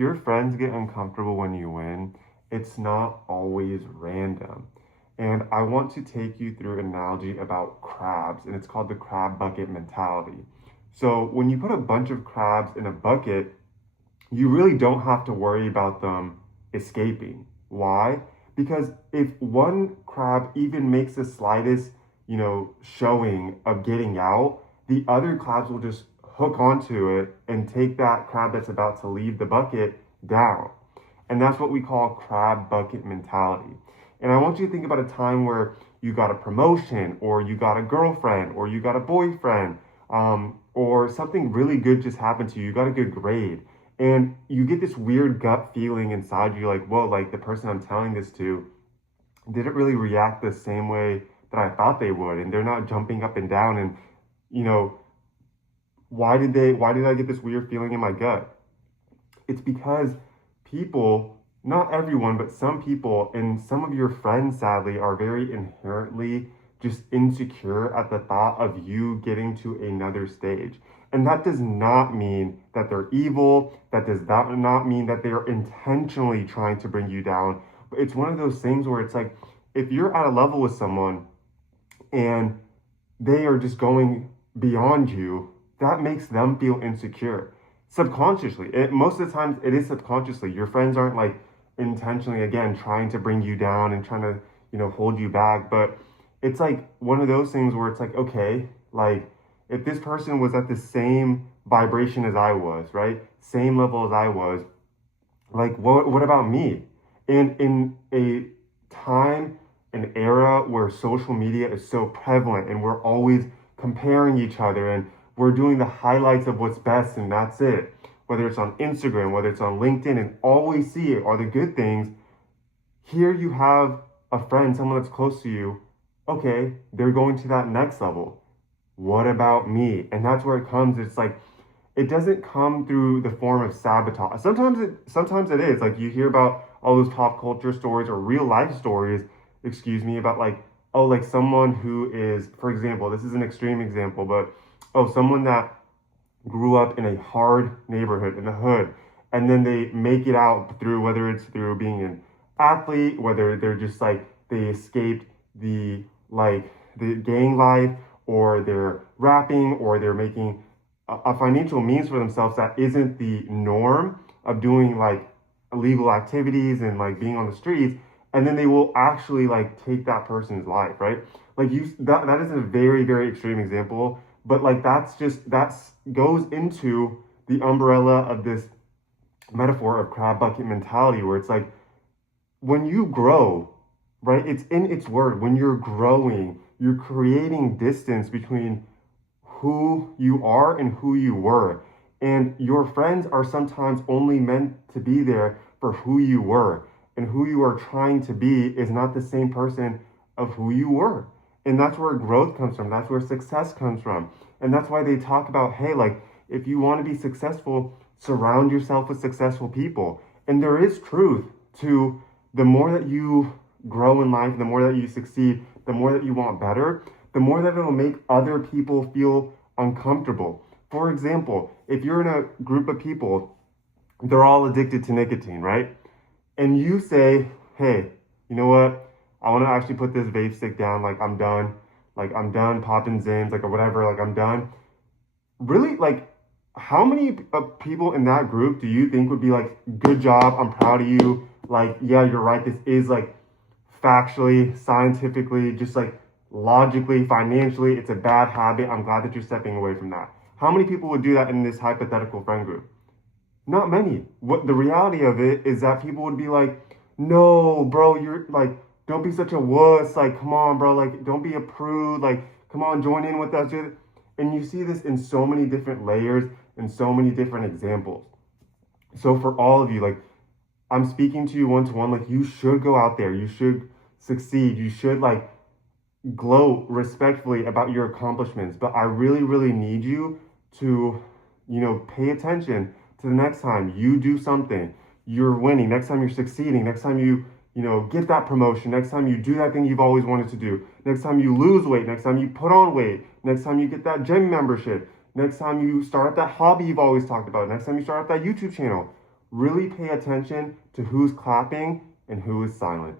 your friends get uncomfortable when you win, it's not always random. And I want to take you through an analogy about crabs, and it's called the crab bucket mentality. So when you put a bunch of crabs in a bucket, you really don't have to worry about them escaping. Why? Because if one crab even makes the slightest, showing of getting out, the other crabs will just hook onto it and take that crab that's about to leave the bucket down. And that's what we call crab bucket mentality. And I want you to think about a time where you got a promotion, or you got a girlfriend, or you got a boyfriend, or something really good just happened to you. You got a good grade, and you get this weird gut feeling inside you, like, whoa, like the person I'm telling this to didn't really react the same way that I thought they would, and they're not jumping up and down. And you know, why did I get this weird feeling in my gut? It's because people, not everyone, but some people and some of your friends, sadly, are very inherently just insecure at the thought of you getting to another stage. And that does not mean that they're evil. That does not mean that they are intentionally trying to bring you down. But it's one of those things where it's like, if you're at a level with someone and they are just going beyond you, that makes them feel insecure subconsciously. Most of the times it is subconsciously. Your friends aren't like intentionally, again, trying to bring you down and trying to, hold you back. But it's like one of those things where it's like, okay, like if this person was at the same vibration as I was, right? Same level as I was, like what about me? And in a time, an era where social media is so prevalent and we're always comparing each other, and we're doing the highlights of what's best and that's it. Whether it's on Instagram, whether it's on LinkedIn, and all we see are the good things. Here you have a friend, someone that's close to you. Okay, they're going to that next level. What about me? And that's where it comes. It's like, it doesn't come through the form of sabotage. Sometimes it is. Like you hear about all those pop culture stories or real life stories, about like, oh, like someone who is, for example, this is an extreme example, but oh, someone that grew up in a hard neighborhood in the hood, and then they make it out through, whether it's through being an athlete, whether they're just like they escaped the gang life, or they're rapping, or they're making a financial means for themselves that isn't the norm of doing like illegal activities and like being on the streets. And then they will actually like take that person's life, right? Like that is a very, very extreme example, but like that's goes into the umbrella of this metaphor of crab bucket mentality, where it's like, when you grow, right? It's in its word. When you're growing, you're creating distance between who you are and who you were. And your friends are sometimes only meant to be there for who you were. And who you are trying to be is not the same person of who you were. And that's where growth comes from. That's where success comes from. And that's why they talk about, hey, like, if you want to be successful, surround yourself with successful people. And there is truth to, the more that you grow in life, the more that you succeed, the more that you want better, the more that it'll make other people feel uncomfortable. For example, if you're in a group of people, they're all addicted to nicotine, right? And you say, hey, you know what? I want to actually put this vape stick down. Like, I'm done. Like, I'm done popping Zins, like, or whatever. Like, I'm done. Really, like, how many people in that group do you think would be like, good job, I'm proud of you. Like, yeah, you're right. This is like factually, scientifically, just like logically, financially, it's a bad habit. I'm glad that you're stepping away from that. How many people would do that in this hypothetical friend group? Not many. What the reality of it is that people would be like, no, bro, you're like, don't be such a wuss. Like, come on, bro. Like, don't be a prude. Like, come on, join in with us. And you see this in so many different layers and so many different examples. So for all of you, like, I'm speaking to you one to one, like, you should go out there. You should succeed. You should like gloat respectfully about your accomplishments. But I really, really need you to, pay attention to the next time you do something, you're winning, next time you're succeeding, next time you, get that promotion, next time you do that thing you've always wanted to do, next time you lose weight, next time you put on weight, next time you get that gym membership, next time you start up that hobby you've always talked about, next time you start up that YouTube channel, Really pay attention to who's clapping and who is silent.